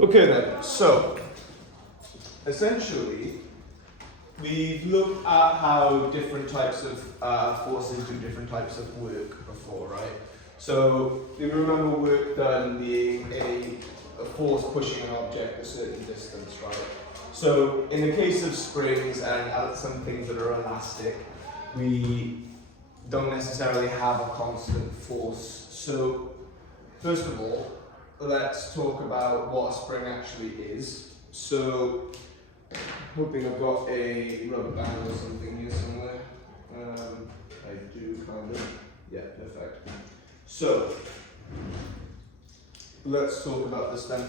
Okay then, so essentially we've looked at how different types of forces do different types of work before, right? So you remember work done being a force pushing an object a certain distance, right? So in the case of springs and some things that are elastic, we don't necessarily have a constant force. So first of all, let's talk about what a spring actually is. So, hoping I've got a rubber band or something here somewhere. I do kind of. Yeah, perfect. So, let's talk about this then.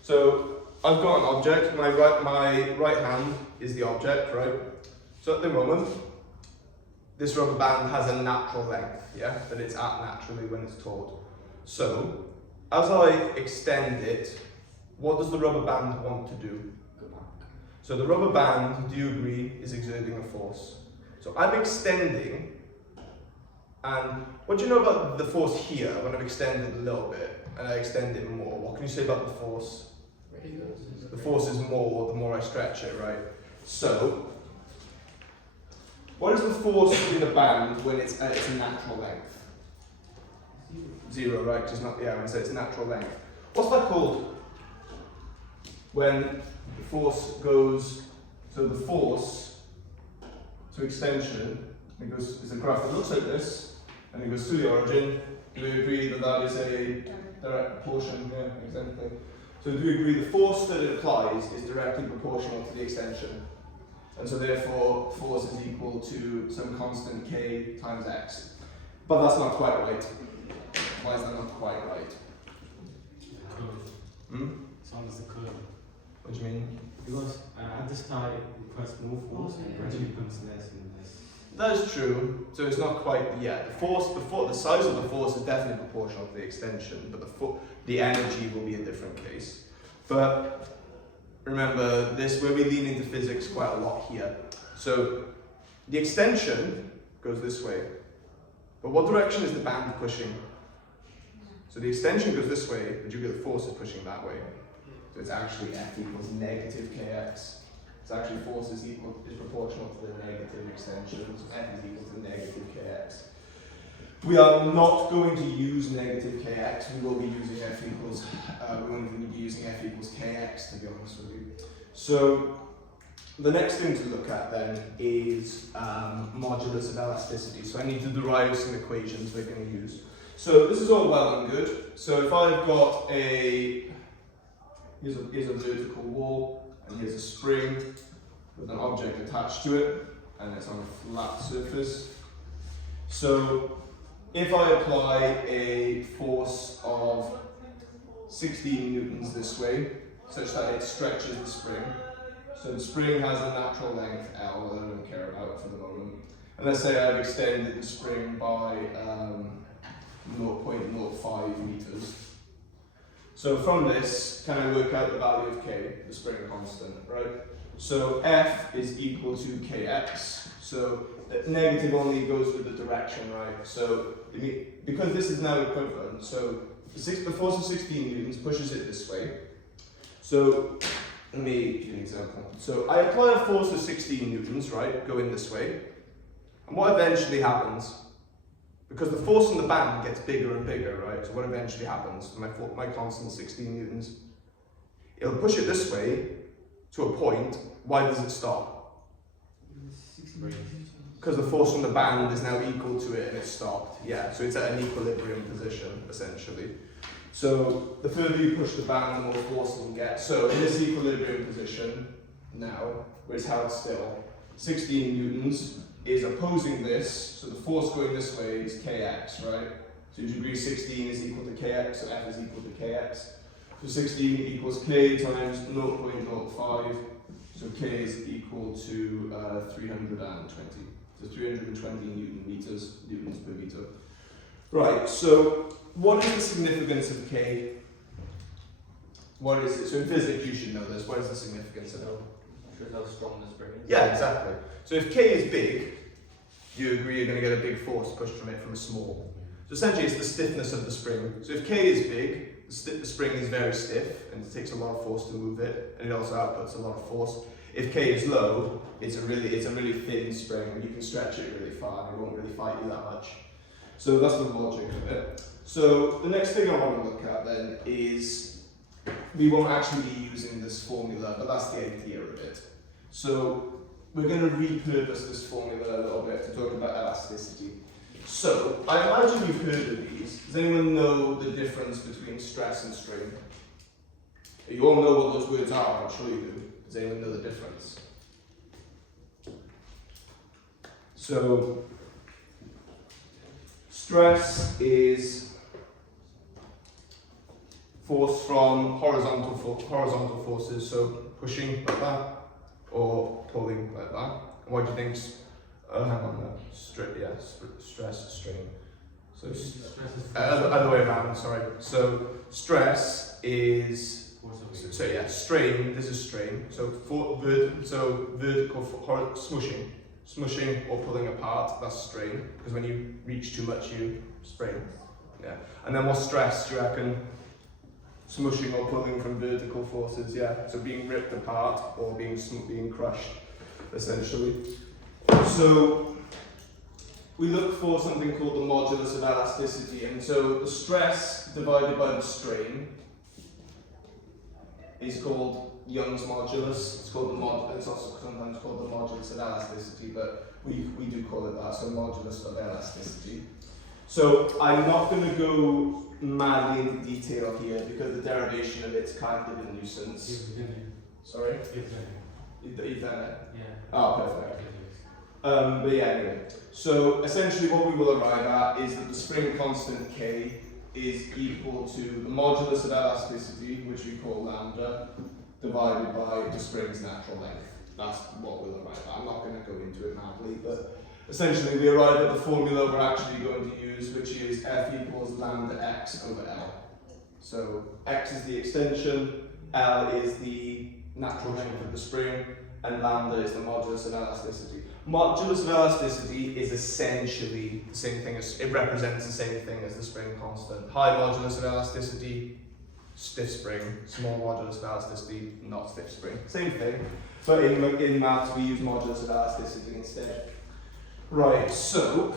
So, I've got an object. My right hand is the object, right? So at the moment, this rubber band has a natural length, yeah, that it's at naturally when it's taut. So, as I extend it, what does the rubber band want to do? Go back. So the rubber band, do you agree, is exerting a force. So I'm extending, and what do you know about the force here when I've extended a little bit and I extend it more? What can you say about the force? The force is more the more I stretch it, right? So, what is the force in the band when it's at its natural length? Zero, right? Just not, yeah, I would say it's natural length. What's that called? When the force goes, so the force to extension, it goes, is a graph that looks like this, and it goes to the origin. Do we agree that that is a direct proportion? Yeah, exactly. So do we agree the force that it applies is directly proportional to the extension? And so therefore, force is equal to some constant k times x. But that's not quite right. Why is that not quite right? Curve. Sound as a curve. What do you mean? Because at this time you press more force and gradually becomes less and less. That is true. So it's not quite, yeah, the size of the force is definitely proportional to the extension, but the energy will be a different case. But remember this, where we lean into physics quite a lot here. So the extension goes this way, but what direction is the band pushing? So the extension goes this way, but you get the force is pushing that way. So it's actually F equals negative kx. It's actually force is proportional to the negative extension, so F is equal to negative kx. We are not going to use negative kx, we will be using F equals, we won't be using F equals kx, to be honest with you. So the next thing to look at then is modulus of elasticity. So I need to derive some equations we're going to use. So this is all well and good. So if I've got here's a vertical wall, and here's a spring with an object attached to it, and it's on a flat surface. So if I apply a force of 16 newtons this way, such that it stretches the spring, so the spring has a natural length L that I don't care about for the moment, and let's say I've extended the spring by 0.05 meters. So from this, can I work out the value of K, the spring constant, right? So F is equal to Kx. So that negative only goes with the direction, right? So because this is now equivalent, so the force of 16 newtons pushes it this way. So let me give you an example. So I apply a force of 16 newtons, right, going this way. And what eventually happens, because the force on the band gets bigger and bigger, right? So what eventually happens, my constant 16 newtons, it'll push it this way to a point. Why does it stop? Because the force on the band is now equal to it and it's stopped. Yeah, so it's at an equilibrium position, essentially. So the further you push the band, the more force it will get. So in this equilibrium position now, where it's held still, 16 newtons is opposing this, so the force going this way is kx, right? So degree 16 is equal to kx, so F is equal to kx. So 16 equals k times 0.05, so k is equal to 320. So 320 newtons per meter. Right, so what is the significance of k? What is it? So in physics you should know this. What is the significance of it? Shows how strong the spring is. Yeah, exactly. So if K is big, you agree you're going to get a big force pushed from it from a small. So essentially it's the stiffness of the spring. So if K is big, The spring is very stiff and it takes a lot of force to move it, and it also outputs a lot of force. If K is low, it's a really thin spring, and you can stretch it really far, and it won't really fight you that much. So that's the logic of it. So the next thing I want to look at then is, we won't actually be using this formula, but that's the idea of it. So we're going to repurpose this formula a little bit to talk about elasticity. So I imagine you've heard of these. Does anyone know the difference between stress and strain? You all know what those words are, I'm sure you do. Does anyone know the difference? So stress is force from horizontal forces, so pushing like that or pulling like that. And what do you think? Hang on, no. Stress, strain. So other way around. Sorry. So stress is strain. This is strain. So vertical smushing or pulling apart. That's strain, because when you reach too much, you sprain. Yeah. And then what's stress? Do you reckon? Smushing or pulling from vertical forces. Yeah. So being ripped apart or being crushed, essentially. So we look for something called the modulus of elasticity, and so the stress divided by the strain is called Young's modulus. It's called it's also sometimes called the modulus of elasticity, but we do call it that, so modulus of elasticity. So I'm not going to go madly into detail here because the derivation of it's kind of a nuisance. Sorry? You've done it? Yeah. Oh, perfect. But yeah, anyway. So essentially what we will arrive at is that the spring constant K is equal to the modulus of elasticity, which we call lambda, divided by the spring's natural length. That's what we'll arrive at. I'm not going to go into it madly, but essentially we arrive at the formula we're actually going to use, which is F equals lambda x over L. So x is the extension, L is the natural length of the spring, and lambda is the modulus of elasticity. Modulus of elasticity is essentially the same thing as, it represents the same thing as the spring constant. High modulus of elasticity, stiff spring. Small modulus of elasticity, not stiff spring. Same thing, but in maths we use modulus of elasticity instead. Right, so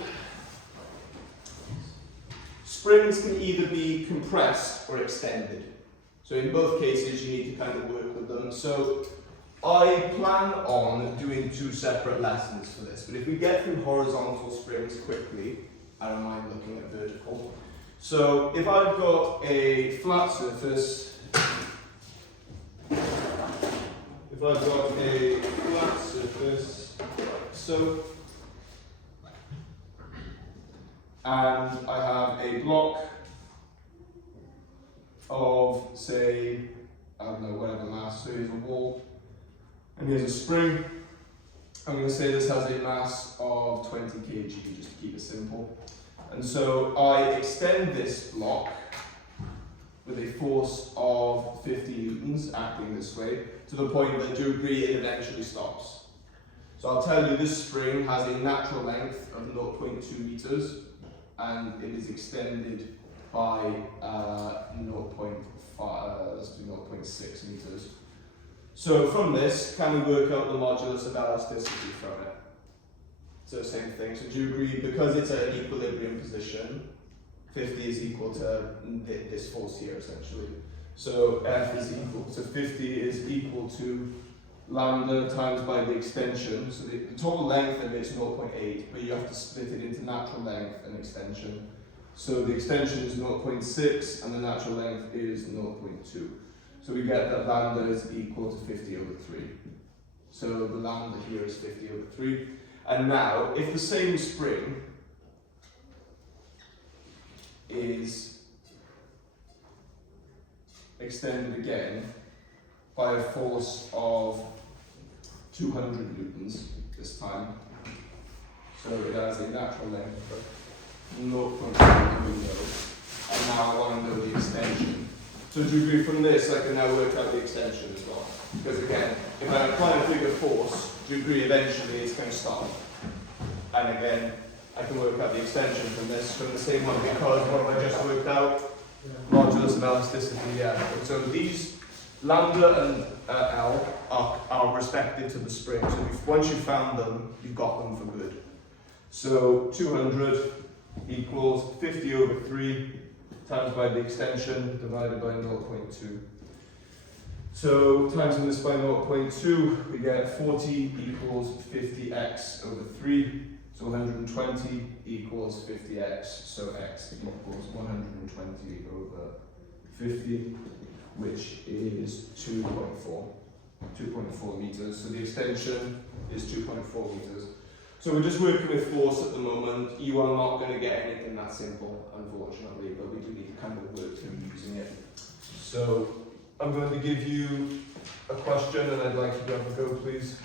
springs can either be compressed or extended. So in both cases you need to kind of work with them. So I plan on doing 2 separate lessons for this, but if we get through horizontal springs quickly, I don't mind looking at vertical. So if I've got a flat surface, so, and I have a block of, say, I don't know, whatever mass, so here's a wall, and here's a spring. I'm going to say this has a mass of 20 kg, just to keep it simple. And so I extend this block with a force of 50 newtons acting this way to the point that due degree it eventually stops. So I'll tell you this spring has a natural length of 0.2 meters and it is extended by 0.6 meters. So from this, can we work out the modulus of elasticity from it? So same thing, so due degree, because it's at an equilibrium position, 50 is equal to this force here essentially. So F is equal to 50 is equal to lambda times by the extension. So the total length of it is 0.8, but you have to split it into natural length and extension. So the extension is 0.6 and the natural length is 0.2. So we get that lambda is equal to 50 over 3. So the lambda here is 50 over 3. And now, if the same spring is extended again by a force of 200 newtons this time, so it has a natural length of 0.2 meters, and now I want to know the extension. So degree from this, I can now work out the extension as well. Because again, if I apply a bigger force, degree eventually it's going to stop. And again, I can work out the extension from this from the same one, because what have I just worked out? Modulus of elasticity, yeah. So these lambda and L are respective to the spring. So once you've found them, you've got them for good. So 200 equals 50 over 3 times by the extension divided by 0.2. So timesing this by 0.2, we get 40 equals 50x over 3. So 120 equals 50x, so x equals 120 over 50, which is 2.4 meters. So the extension is 2.4 meters. So we're just working with force at the moment. You are not going to get anything that simple, unfortunately, but we do need to kind of work through using it. So I'm going to give you a question and I'd like you to have a go, please.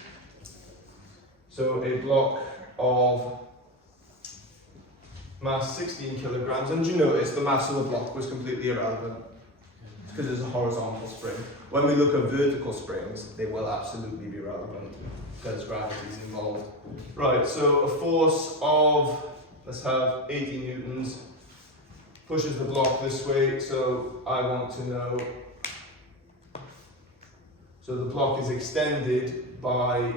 So a block of mass 16 kilograms, and you notice the mass of the block was completely irrelevant because it's a horizontal spring. When we look at vertical springs, they will absolutely be relevant because gravity is involved. Right, so a force of, let's have 80 newtons, pushes the block this way, so I want to know, so the block is extended by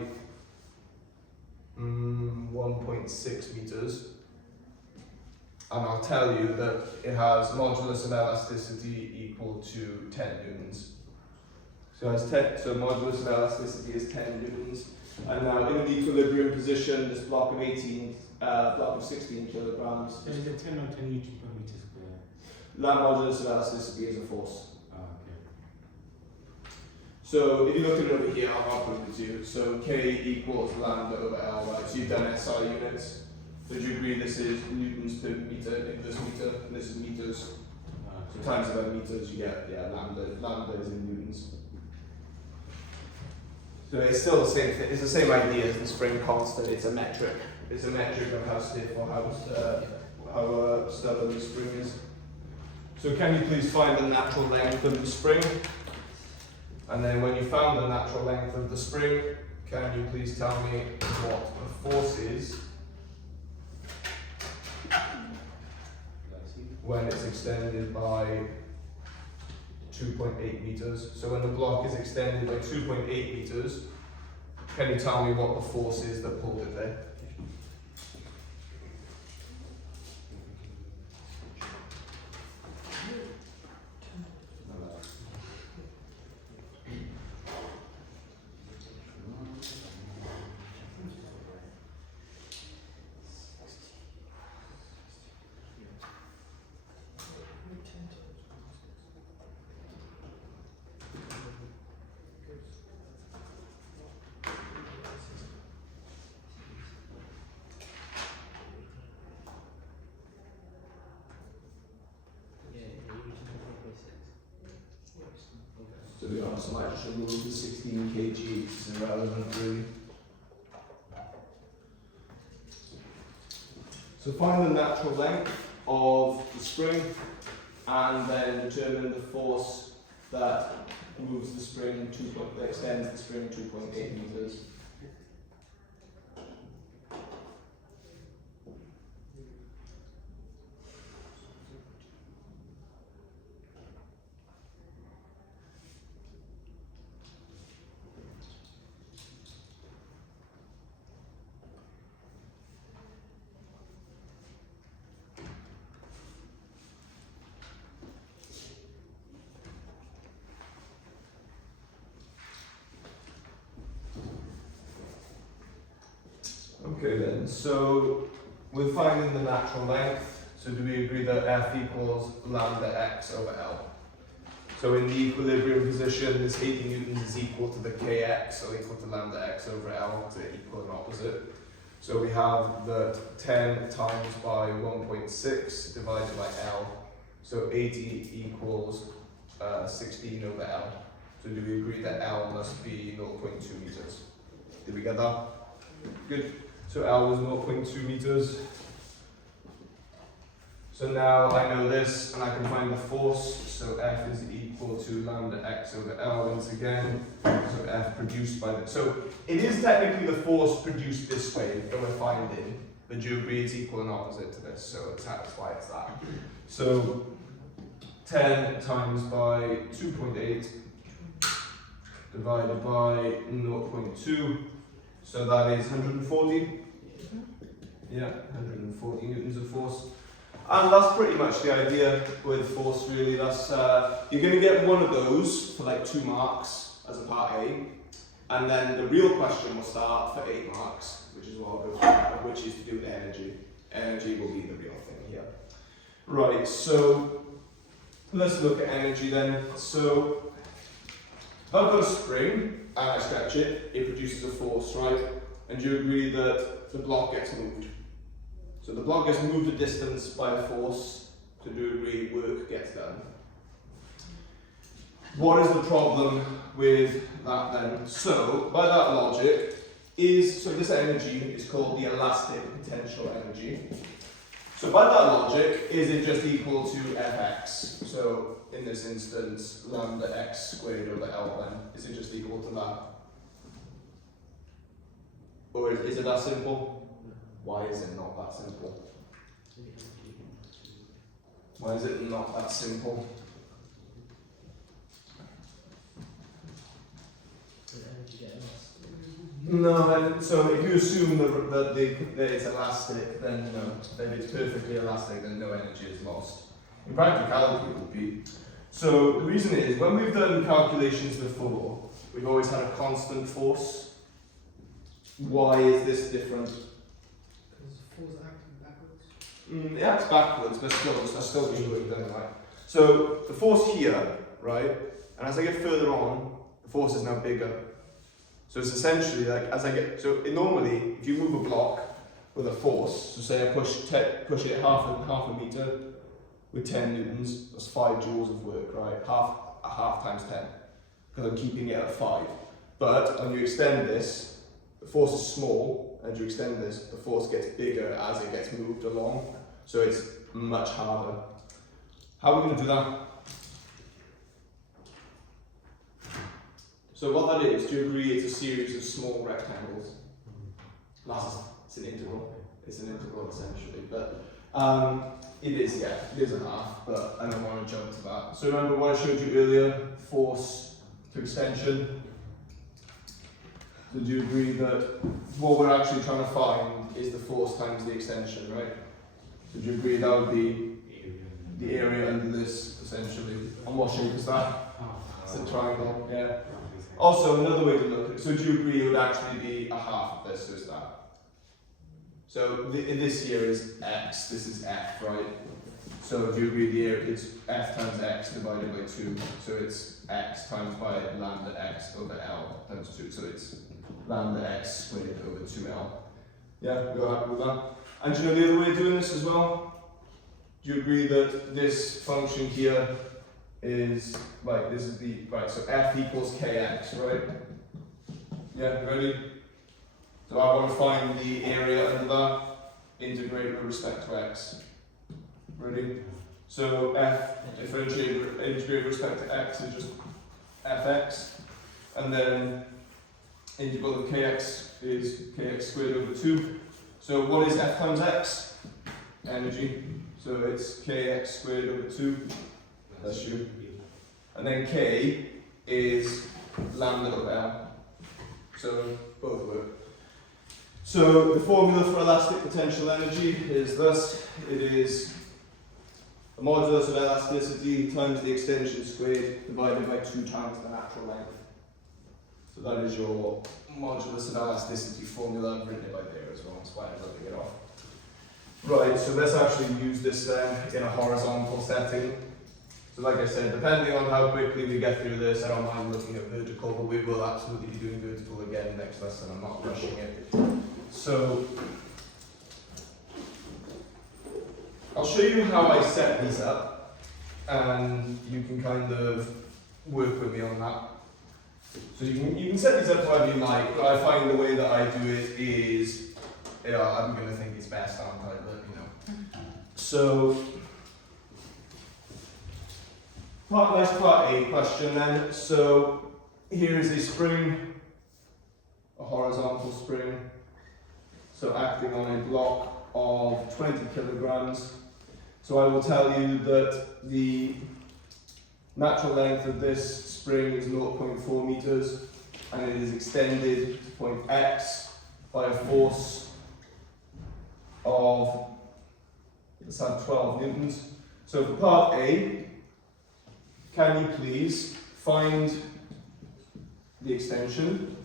1.6 meters, and I'll tell you that it has modulus of elasticity equal to 10 newtons. So modulus of elasticity is 10 newtons, and now in the equilibrium position, this block of 16 kilograms. So is it 10 or 10 newton per meter square? That modulus of elasticity is a force. Okay. So if you look at it over here, I'll put it to you. So K equals lambda over L, right? So you've done SI units. So do you agree this is newtons per meter, in this meter, and this is meters? So times by meters, you get, yeah, lambda is in newtons. So it's still the same thing, it's the same idea as the spring constant, it's a metric. It's a metric of how stiff or how stubborn the spring is. So can you please find the natural length of the spring? And then when you found the natural length of the spring, can you please tell me what the force is when it's extended by 2.8 meters? So when the block is extended by 2.8 meters, can you tell me what the force is that pulled it there? To be honest, I might just remove the 16 kg, it's irrelevant really. So find the natural length of the spring and then determine the force that moves the spring, that extends the spring 2.8 meters. Okay then, so we're finding the natural length, so do we agree that F equals lambda x over L? So in the equilibrium position, this 80 newtons is equal to the kx, so equal to lambda x over L, to equal and opposite. So we have that 10 times by 1.6 divided by L, so 80 equals 16 over L. So do we agree that L must be 0.2 meters? Did we get that? Good. So L was 0.2 meters. So now I know this and I can find the force. So F is equal to lambda x over L once again. So F produced by the, so it is technically the force produced this way that we're finding. But do you agree it's equal and opposite to this? So that's why it's that. So 10 times by 2.8 divided by 0.2, so that is 140. Yeah, 140 newtons of force. And that's pretty much the idea with force, really. That's you're going to get one of those for like 2 marks as a part A, and then the real question will start for 8 marks, which is what I'll go through, which is to do with energy. Energy will be the real thing here. Right, so let's look at energy then. So if I've got a spring and I stretch it, it produces a force, right? And you agree that the block gets moved. So the block gets moved a distance by a force, to do degree work gets done. What is the problem with that then? So by that logic, so this energy is called the elastic potential energy. So by that logic, is it just equal to Fx? So in this instance, lambda x squared over L then, is it just equal to that? Or is it that simple? Why is it not that simple? Why is it not that simple? No, and so if you assume that it's elastic, then no. If it's perfectly elastic, then no energy is lost. In practicality, it would be. So the reason is, when we've done calculations before, we've always had a constant force. Why is this different? Because force acting backwards. It acts backwards, but still, that's still being work done, right? So the force here, right, and as I get further on, the force is now bigger. So it's essentially like, normally, if you move a block with a force, so say I push it half a meter with 10 newtons, that's 5 joules of work, right? Half times 10, because I'm keeping it at 5. But when you extend this, the force is small, and you extend this, the force gets bigger as it gets moved along, so it's much harder. How are we going to do that? So what that is, do you agree it's a series of small rectangles? It's an integral. It's an integral essentially, but it is a half, but I don't want to jump to that. So remember what I showed you earlier, force to extension. So do you agree that what we're actually trying to find is the force times the extension, right? So do you agree that would be the area under this, essentially? And what shape is that? It's a triangle, yeah. Also, another way to look at it, so do you agree it would actually be a half of this, so it's that? So this here is x, this is f, right? So do you agree the area is f times x divided by 2, so it's x times by lambda x over L times 2, so it's lambda x squared over 2L. Yeah, go ahead with that. And do you know the other way of doing this as well? Do you agree that this function here is, like, this is the, right, so f equals kx, right? Yeah, ready? So I want to find the area under that, integrate with respect to x. Ready? So f, integrate with respect to x is just fx, and then integral of kx is kx squared over 2. So what is f times x? Energy. So it's kx squared over 2. That's you. And then k is lambda of L. So both work. So the formula for elastic potential energy is thus. It is the modulus of elasticity times the extension squared divided by 2 times the natural length. So that is your modulus of elasticity formula. I've written it by there as well, that's why I'm looking it off. Right, so let's actually use this then in a horizontal setting. So like I said, depending on how quickly we get through this, I don't mind looking at vertical, but we will absolutely be doing vertical again next lesson. I'm not rushing it. So I'll show you how I set these up, and you can kind of work with me on that. So you can set these up however you like, but I find the way that I do it is, I'm going to think it's best, aren't I? But, you know. So that's part A question then. So here is a spring, a horizontal spring, so acting on a block of 20 kilograms. So I will tell you that the Natural length of this spring is 0.4 meters, and it is extended to point X by a force of, let's have 12 newtons. So for part A, can you please find the extension?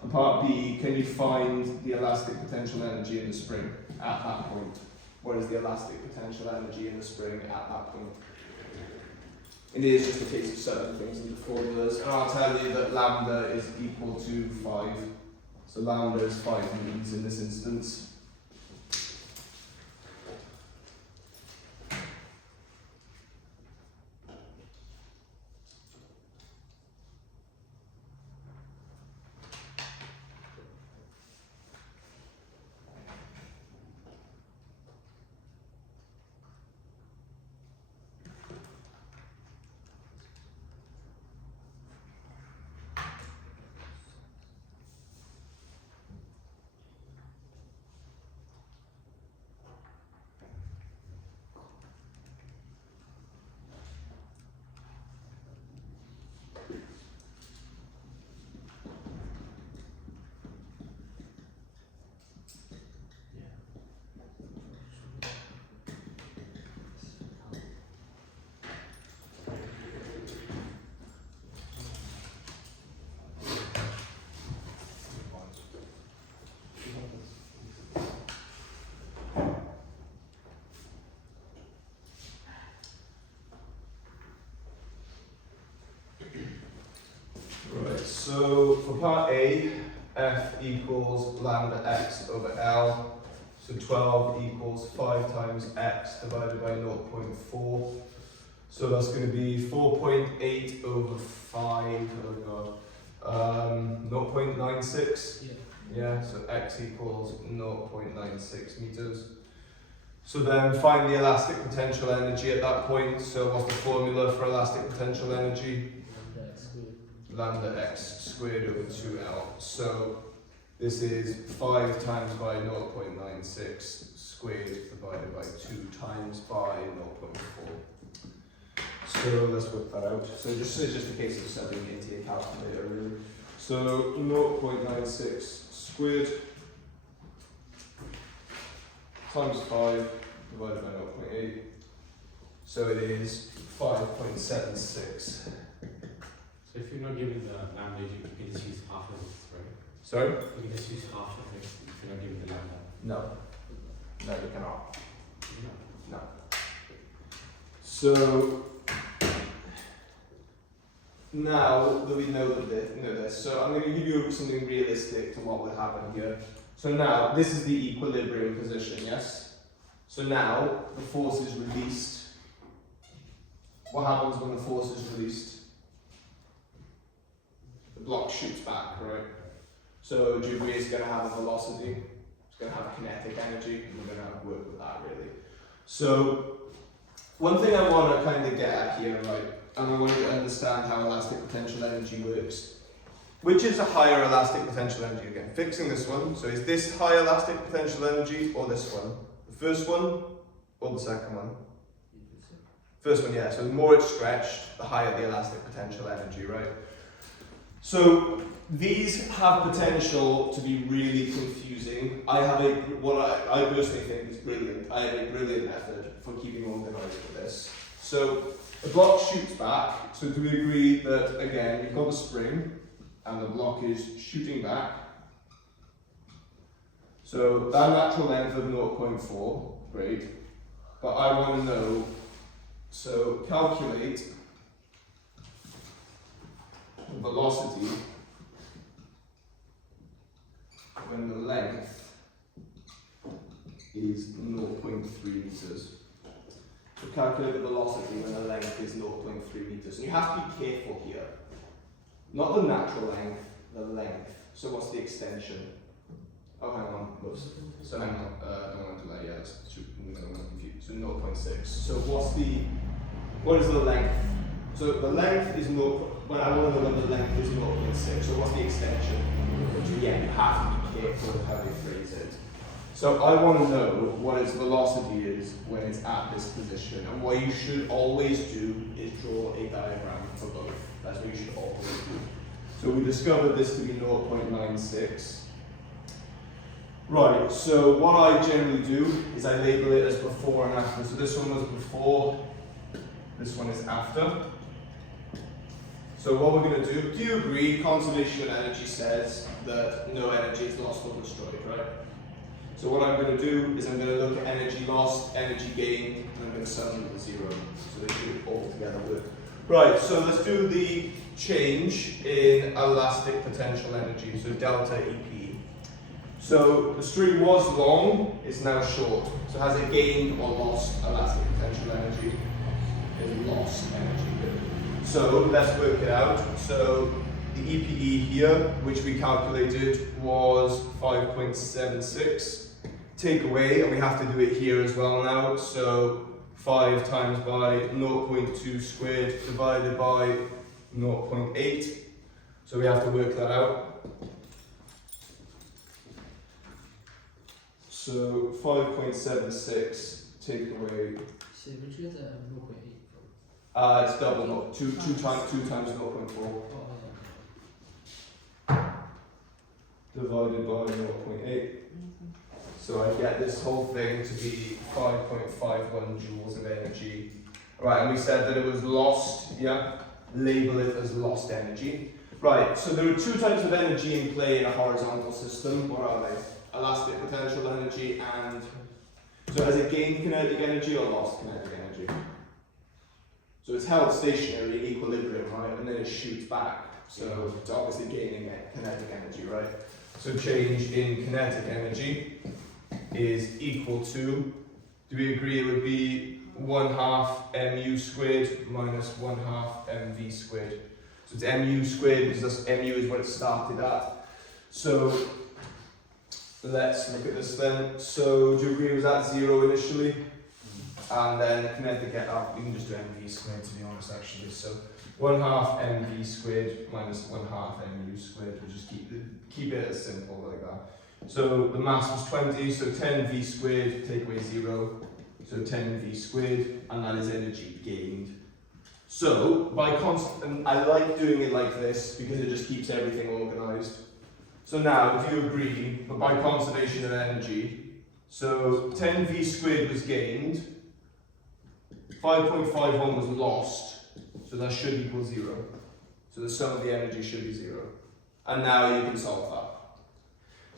And part B, can you find the elastic potential energy in the spring at that point? What is the elastic potential energy in the spring at that point? It is just a case of certain things into formulas, and I'll tell you that lambda is equal to 5. So lambda is 5 newtons in this instance. So for part A, F equals lambda x over L. So 12 equals 5 times x divided by 0.4. So that's going to be 4.8 over 5, oh god, 0.96. Yeah, so x equals 0.96 meters. So then find the elastic potential energy at that point. So what's the formula for elastic potential energy? Lambda x squared over 2L. So this is 5 times by 0.96 squared divided by 2 times by 0.4. So let's work that out. So it's just a case of subbing into your calculator really. So 0.96 squared times 5 divided by 0.8. So it is 5.76. So if you're not given the lambda, you can just use half of it, right? Sorry? You can just use half of it if you're not given the lambda. No. No, you cannot. No. No. So now that we know this, so I'm going to give you something realistic to what would happen here. So now this is the equilibrium position, yes? So now the force is released. What happens when the force is released? The block shoots back, right? So debris is going to have a velocity, it's going to have kinetic energy, and we're going to work with that really. So one thing I want to kind of get at here, right, and I want you to understand how elastic potential energy works. Which is a higher elastic potential energy again? Fixing this one, so is this high elastic potential energy or this one? The first one or the second one? First one, yeah, so the more it's stretched, the higher the elastic potential energy, right? So these have potential to be really confusing. I have what I personally think is brilliant. I have a brilliant method for keeping organized with this. So the block shoots back. So do we agree that again you've got a spring and the block is shooting back? So that natural length of 0.4, great. But I want to know. So calculate velocity when the length is 0.3 meters. So calculate the velocity when the length is 0.3 meters. And you have to be careful here. Not the natural length, the length. So what's the extension? Oh, hang on. Whoops. So hang on. I don't want to do that yet. So 0.6. So what is the length? So the length is when I want to know when the length is 0.6. So what's the extension? Which again, you have to be careful with how you phrase it. So I want to know what its velocity is when it's at this position. And what you should always do is draw a diagram for both. That's what you should always do. So we discovered this to be 0.96. Right, so what I generally do is I label it as before and after. So this one was before, this one is after. So what we're going to do you agree conservation of energy says that no energy is lost or destroyed, right? So what I'm going to do is I'm going to look at energy lost, energy gained, and I'm going to sum them to 0. So they should all together work. Right, so let's do the change in elastic potential energy, so delta EP. So the string was long, it's now short. So has it gained or lost elastic potential energy? It lost energy. So let's work it out. So the EPE here, which we calculated, was 5.76. Take away, and we have to do it here as well now. So 5 times by 0.2 squared divided by 0.8. So we have to work that out. So 5.76 take away. So which is 0.8. It's double, not two times 0.4 divided by 0.8. So I get this whole thing to be 5.51 joules of energy. Right, and we said that it was lost, yeah? Label it as lost energy. Right, so there are 2 types of energy in play in a horizontal system. What are they? Elastic potential energy and... So has it gained kinetic energy or lost kinetic energy? So it's held stationary in equilibrium, right? And then it shoots back. So it's obviously gaining kinetic energy, right? So change in kinetic energy is equal to, do we agree it would be 1/2 mu squared minus 1/2 mv squared. So it's mu squared because this mu is what it started at. So let's look at this then. So do you agree it was at 0 initially? And then kinetic energy, we can just do mv squared to be honest actually. So 1/2 mv squared minus 1/2 mu squared. We'll just keep it as simple like that. So the mass was 20, so 10v squared take away 0. So 10v squared, and that is energy gained. So by constant, I like doing it like this because it just keeps everything organised. So now, if you agree, but by conservation of energy, so 10v squared was gained, 5.51 was lost, so that should equal 0. So the sum of the energy should be 0. And now you can solve that.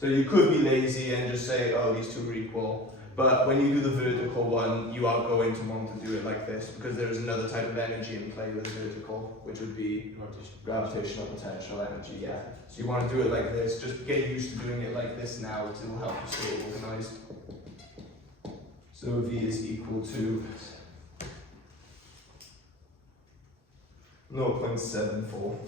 So you could be lazy and just say, oh, these two are equal. But when you do the vertical one, you are going to want to do it like this because there is another type of energy in play with vertical, which would be gravitational potential energy, yeah. So you want to do it like this. Just get used to doing it like this now, because it will help you stay organized. So V is equal to 0.74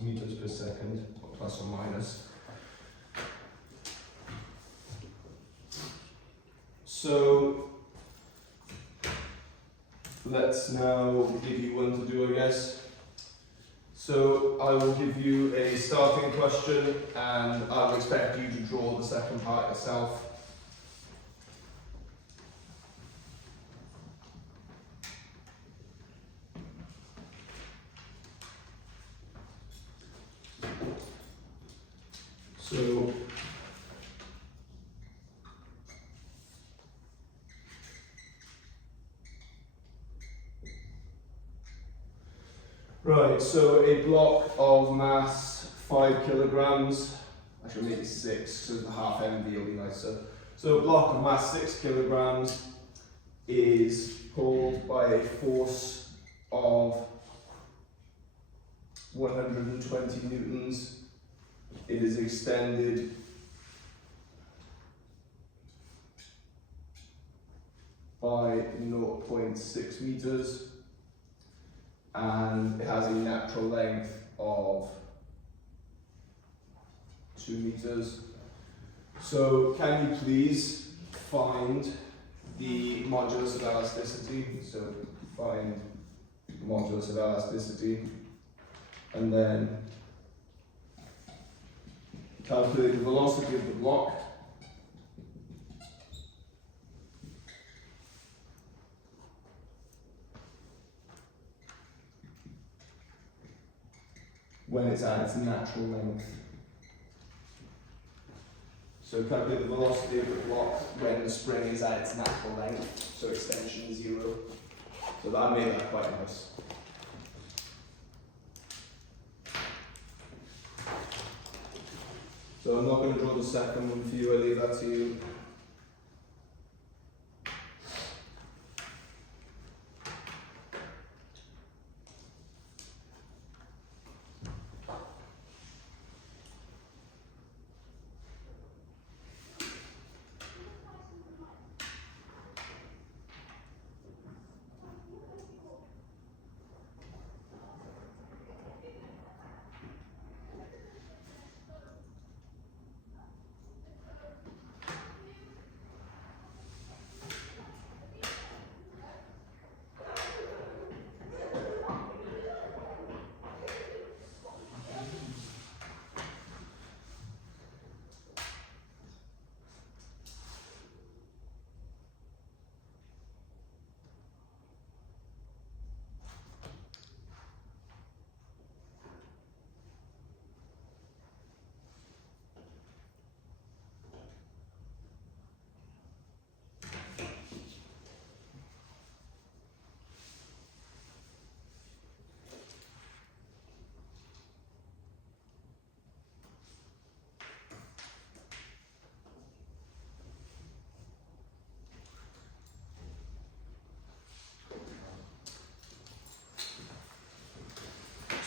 meters per second, plus or minus. So let's now give you one to do, I guess. So I will give you a starting question and I'll expect you to draw the second part yourself. So right, so a block of mass 5 kilograms, actually maybe 6, so the half MV will be nicer. So a block of mass 6 kilograms is pulled by a force of 120 newtons. It is extended by 0.6 meters. And it has a natural length of 2 meters. So can you please find the modulus of elasticity? So find the modulus of elasticity, and then calculate the velocity of the block. When it's at its natural length. So calculate the velocity of the block when the spring is at its natural length, so extension 0. So that made that quite nice. So I'm not going to draw the second one for you, I leave that to you.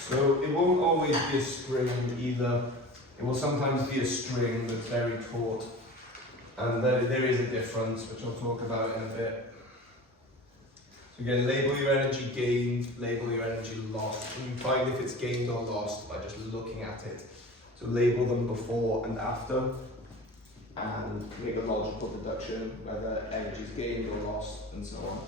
So it won't always be a spring either. It will sometimes be a string that's very taut. And there is a difference, which I'll talk about in a bit. So again, label your energy gained, label your energy lost. And you find if it's gained or lost by just looking at it. So label them before and after, and make a logical deduction whether energy is gained or lost, and so on.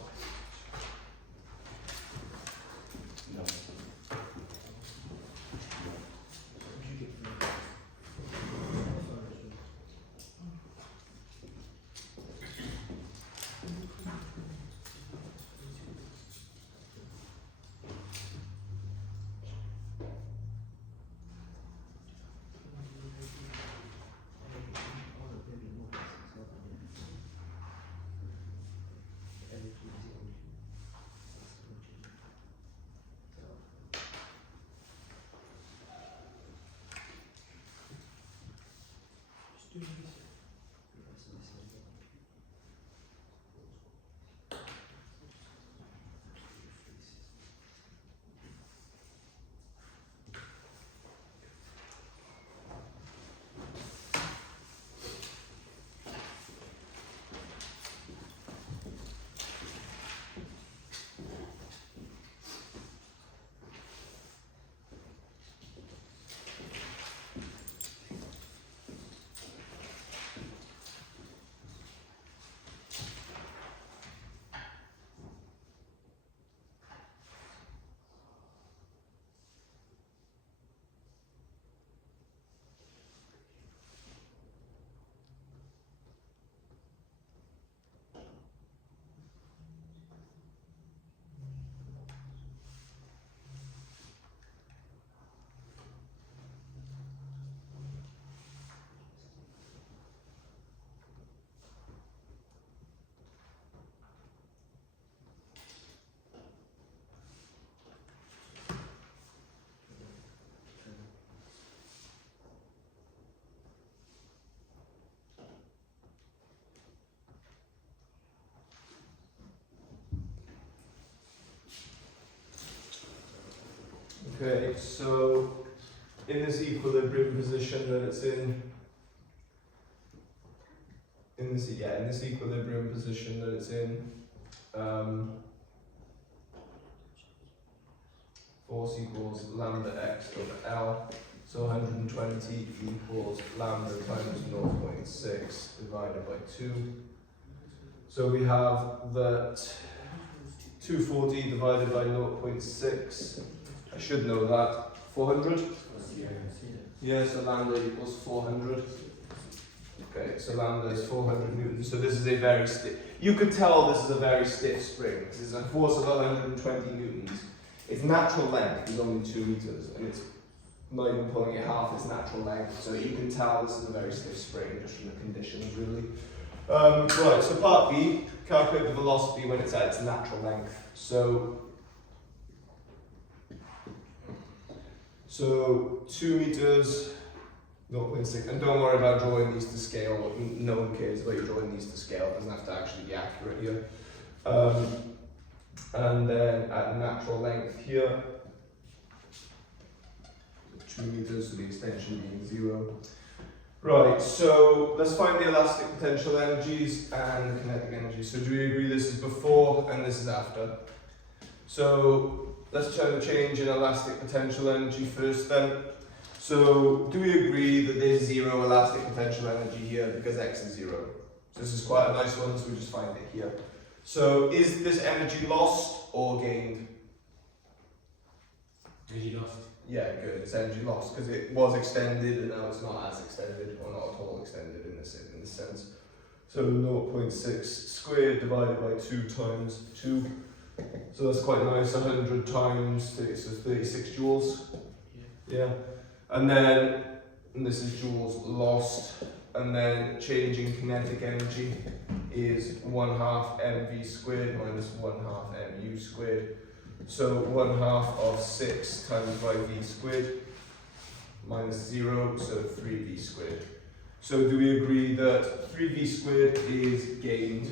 Okay, so in this equilibrium position that it's in this equilibrium position that it's in, force equals lambda x over L, so 120 equals lambda times 0.6 divided by 2. So we have that 240 divided by 0.6, I should know that, 400? Yeah. Yeah, so lambda equals 400. Okay, so lambda is 400 newtons. So this is a very stiff. You could tell this is a very stiff spring. This is a force of 120 newtons. Its natural length is only 2 meters, and it's not even pulling it half its natural length. So you can tell this is a very stiff spring just from the conditions, really. Right. So part B, calculate the velocity when it's at its natural length. So 2 meters. 0.6, and don't worry about drawing these to scale. No one cares about you drawing these to scale. It doesn't have to actually be accurate here. And then at natural length here, 2 meters, so the extension being 0. Right, so let's find the elastic potential energies and the kinetic energies. So do we agree this is before and this is after? So let's try the change in elastic potential energy first then. So do we agree that there's 0 elastic potential energy here because x is 0? So this is quite a nice one, so we just find it here. So is this energy lost or gained? Energy lost. Yeah, good. It's energy lost because it was extended and now it's not as extended, or not at all extended in this sense. So 0.6 squared divided by 2 times 2. So that's quite nice. 100 times 30, so 36 joules. Yeah. And then, and this is joules lost, and then changing kinetic energy is 1/2 mv squared minus 1/2 mu squared. So 1/2 of 6 times by v squared minus 0, so 3v squared. So do we agree that 3v squared is gained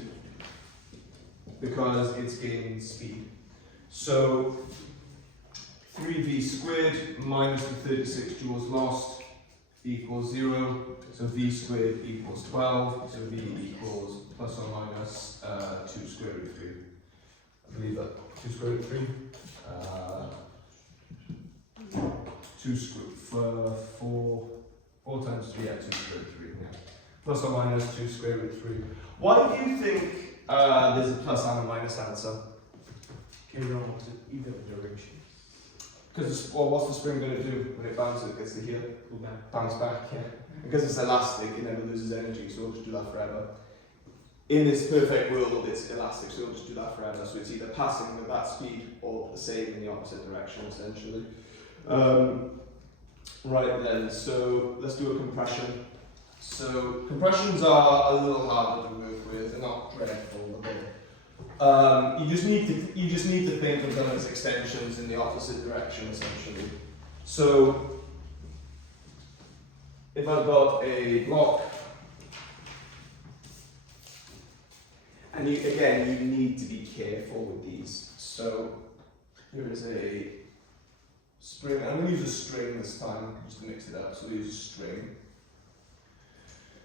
because it's gained speed? So 3v squared minus the 36 joules lost equals 0. So v squared equals 12. So v equals plus or minus 2 square root 3. I believe that 2 square root 3. 2 square 4 times 3. Yeah, 2 square root 3. Yeah. Plus or minus 2 square root 3. Why do you think there's a plus and a minus answer? Carry on to either direction. Because, well, what's the spring going to do when it bounces? It gets to here, Go back. bounce back, yeah. Because it's elastic, it never loses energy, so it'll just do that forever. In this perfect world, it's elastic, so it'll just do that forever. So it's either passing at that speed or the same in the opposite direction, essentially. Right then, so let's do a compression. So compressions are a little harder to work with. They're not dreadful, but you just need to think of them as extensions in the opposite direction, essentially. So if I've got a block, and you need to be careful with these. So here is a string. I'm going to use a string this time just to mix it up. So we'll use a string.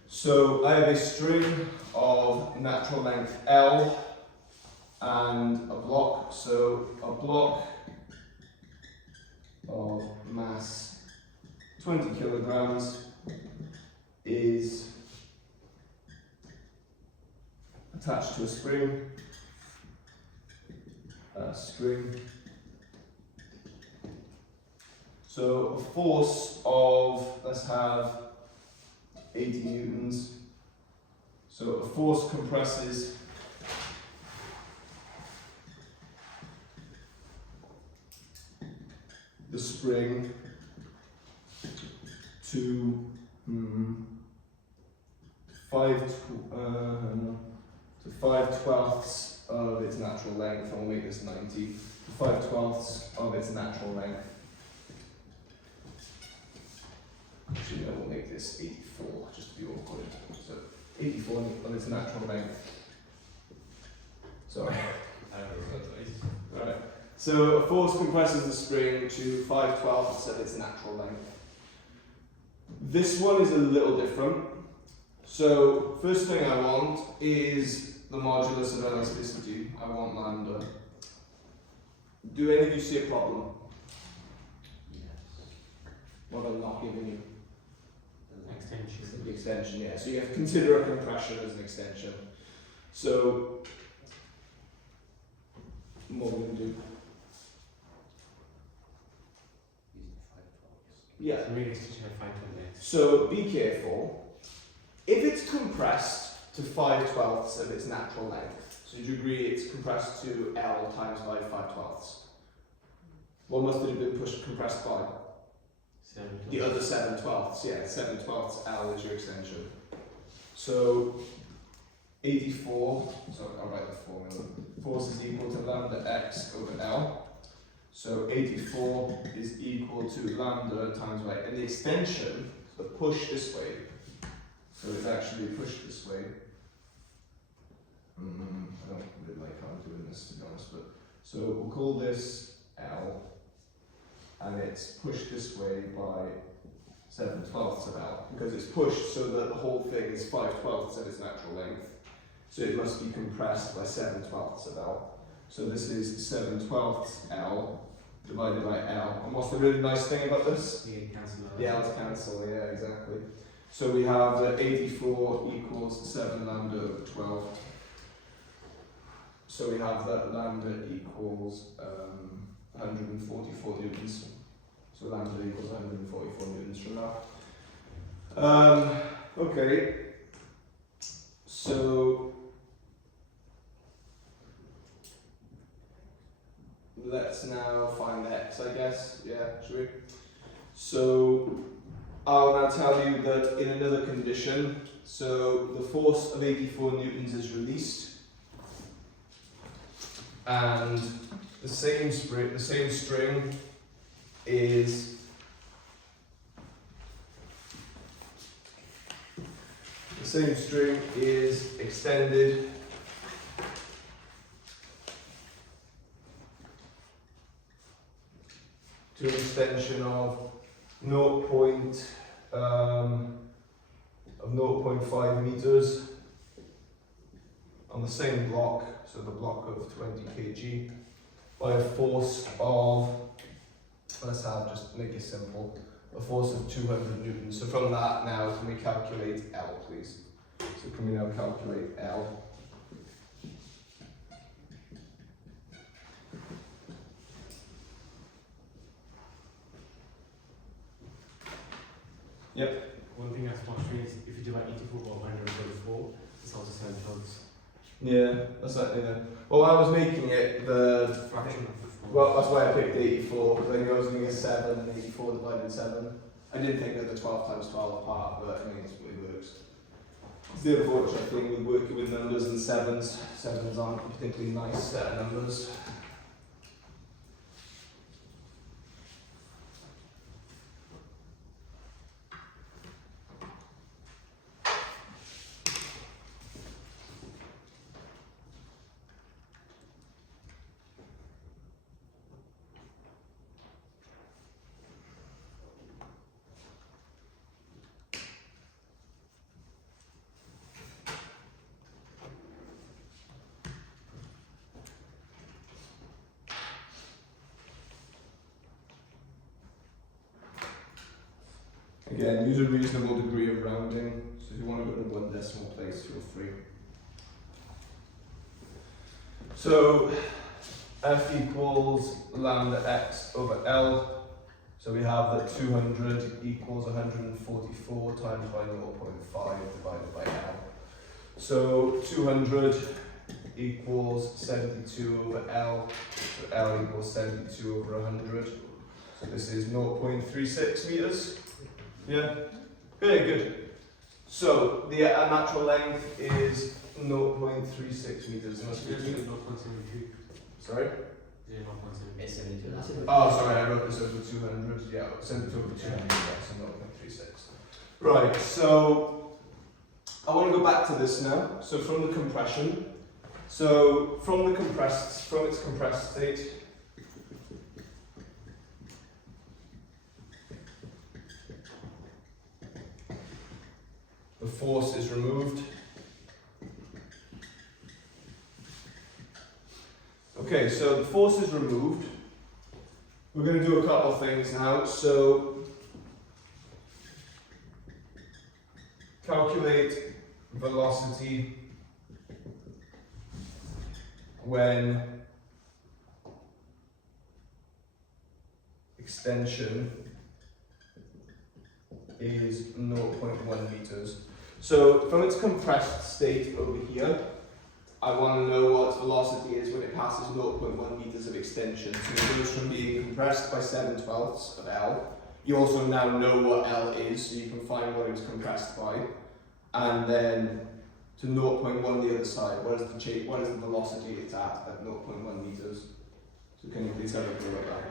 So I have a string of natural length L and a block. So a block of mass 20 kilograms is attached to a spring. So a force of, let's have 80 newtons. So a force compresses the spring to 5/12 of its natural length. I'll make this 90. 5/12 of its natural length. Actually, no, we'll make this 84 just to be awkward. So 84 of its natural length. Sorry. Alright. So a force compresses the spring to 5/12 of its natural length. This one is a little different. So first thing I want is the modulus of elasticity. I want lambda. Do any of you see a problem? Yes. What I'm not giving you? Extension. The extension, yeah. So you have to consider a compression as an extension. So what we're going to do? Yeah. So really it's teaching a 5/12. So be careful. If it's compressed to 5/12 of its natural length, so do you agree it's compressed to L times by 5/12? What must it have been compressed by? 7/12. The other 7/12, yeah, 7/12 L is your extension. So 84, so I'll write the formula. Force is equal to lambda x over L. So 84 is equal to lambda times y. And the extension, the push this way, so it's actually pushed this way. I don't really like how I'm doing this, to be honest, but so we'll call this L, and it's pushed this way by 7/12 of L, because it's pushed so that the whole thing is 5/12 of its natural length. So it must be compressed by 7/12 of L. So this is 7/12 L divided by L. And what's the really nice thing about this? You can cancel out. The L's cancel, yeah, exactly. So we have that 84 equals 7 lambda over 12. So we have that lambda equals 144 newtons. So lambda equals 144 newtons from that. Okay. So let's now find x, I guess. Yeah, should we? So I'll now tell you that in another condition, so the force of 84 newtons is released, and the same string is extended to an extension of 0.5 meters on the same block, so the block of 20 kg, by a force of, let's just make it simple, a force of 200 newtons. So from that now, can we calculate L, please? So can we now calculate L? Yep. One thing that's quite strange is if you divide 84 by 134, it's also 7/12. Yeah, that's like, yeah. Well, I was making it the Fraction of 4. well, that's why I picked 84, because I knew I was doing a 7 and 84 divided 7. I didn't think of the 12 times 12 apart, but I mean, it works. It's the unfortunate thing with working with numbers and sevens. Sevens aren't a particularly nice set of numbers. Again, use a reasonable degree of rounding, so if you want to go to one decimal place, feel free. So F equals lambda x over L, so we have that 200 equals 144 times by 0.5 divided by L. So 200 equals 72 over L, so L equals 72 over 100. So this is 0.36 meters. Yeah, very good. So the natural length is 0.36 meters. Must be 0.72. sorry? Yeah, 0.72. It's 72. Oh, sorry, I wrote this over 200. Yeah, 72 over 200. Yeah, so 0.36. Right. So I want to go back to this now. So from the compression. So from its compressed state. The force is removed. Okay, so the force is removed. We're going to do a couple of things now. So calculate velocity when extension is 0.1 meters. So from its compressed state over here, I want to know what its velocity is when it passes 0.1 meters of extension. So it goes from being compressed by 7/12 of L. You also now know what L is, so you can find what it was compressed by. And then to 0.1 the other side, what is the velocity it's at 0.1 meters? So can you please have a go at that?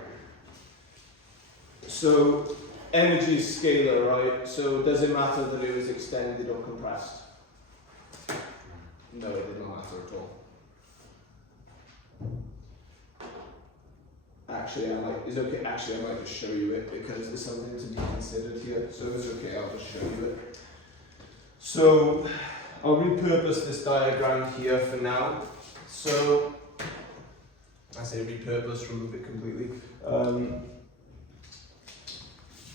So energy is scalar, right? So does it matter that it was extended or compressed? No, it didn't matter at all. Actually, I might just show you it because there's something to be considered here. So it's okay, I'll just show you it. So I'll repurpose this diagram here for now. So I say repurpose, remove it completely.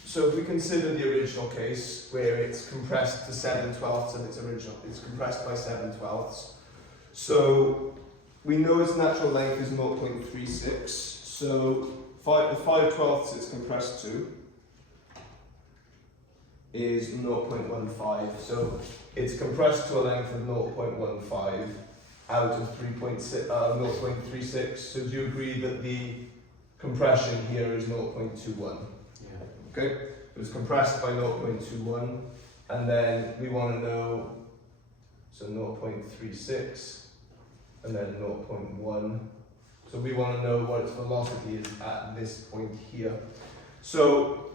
So if we consider the original case where it's compressed to 7/12 of its original, it's compressed by 7/12. So we know its natural length is 0.36. So the 5/12 it's compressed to is 0.15. So it's compressed to a length of 0.15 out of 0.36. So do you agree that the compression here is 0.21? Okay, it was compressed by 0.21, and then we want to know, so 0.36, and then 0.1. So we want to know what its velocity is at this point here. So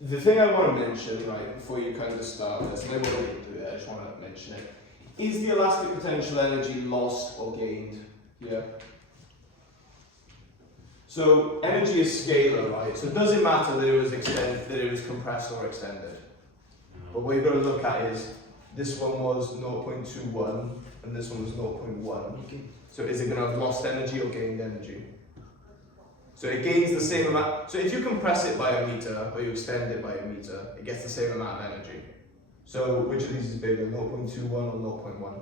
the thing I want to mention, right, before you kind of start this, and I won't do it, I just want to mention it, is the elastic potential energy lost or gained here? So energy is scalar, right? So it doesn't matter that it was compressed or extended. But what you've got to look at is this one was 0.21 and this one was 0.1. So is it going to have lost energy or gained energy? So it gains the same amount. So if you compress it by a meter or you extend it by a meter, it gets the same amount of energy. So which of these is bigger, 0.21 or 0.1?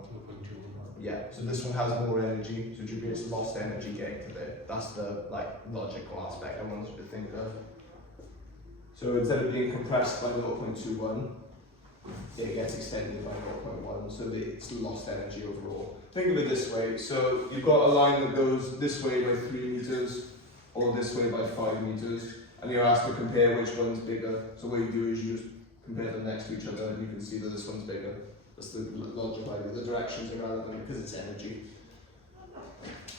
Yeah, so this one has more energy, so it's lost energy gain today. That's the logical aspect I want you to think of. So instead of being compressed by 0.21, it gets extended by 0.1, so that it's lost energy overall. Think of it this way, so you've got a line that goes this way by 3 meters, or this way by 5 meters, and you're asked to compare which one's bigger. So what you do is you just compare them next to each other, and you can see that this one's bigger. That's the logical idea. The directions are relevant because it's energy.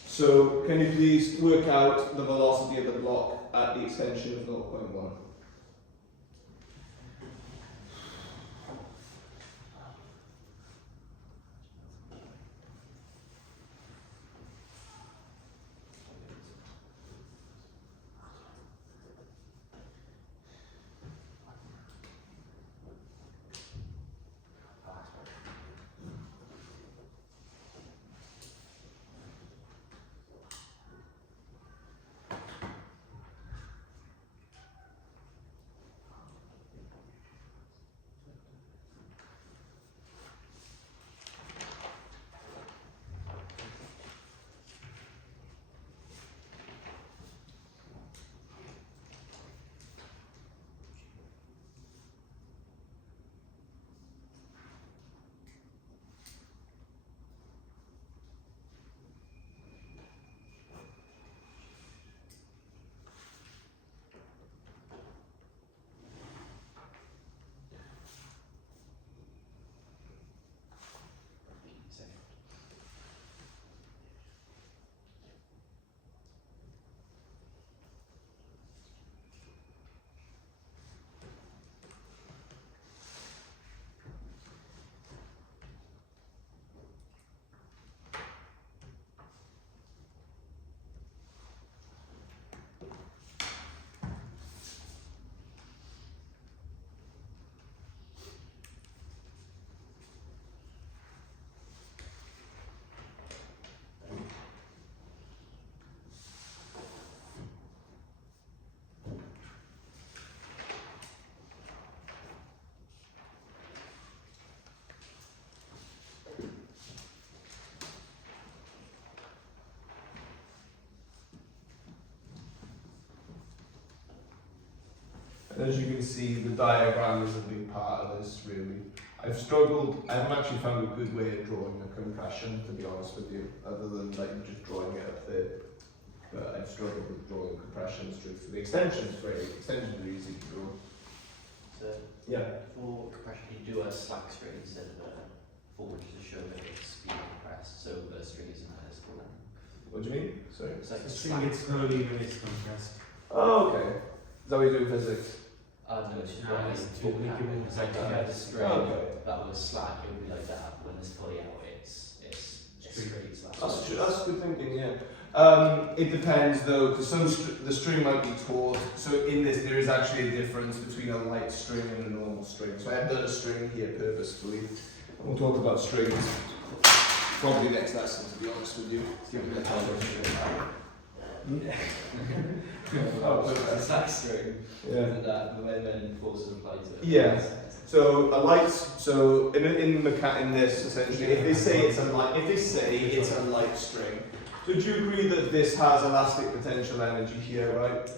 So can you please work out the velocity of the block at the extension of 0.1? And as you can see, the diagram is a big part of this, really. I haven't actually found a good way of drawing a compression, to be honest with you, other than like just drawing it up there. But I've struggled with drawing compressions, truthfully. Extensions are easy to draw. So Yeah. for compression, you do a slack string instead of a forward to show that it's being compressed. So the string isn't as long. What do you mean? Sorry. It's like The a string slack. gets curly when it's compressed. Oh, okay. Is that what you do in physics? No, it's just No, what it's it to would make it happen. more It's like if you tight. had a string Okay. that was slack, it would be like that. When it's fully out, it's straight slack. That's true. That's good thinking. Yeah. It depends though, because the string might be taut. So in this, there is actually a difference between a light string and a normal string. So I've done a string here purposefully. We'll talk about strings probably next lesson, to be honest with you. Given the time. Oh, it's a slack string. Yeah. And that, but then forces applied to it. Yeah. So a light. So in this essentially, if they say it's a light string. So do you agree that this has elastic potential energy here, right?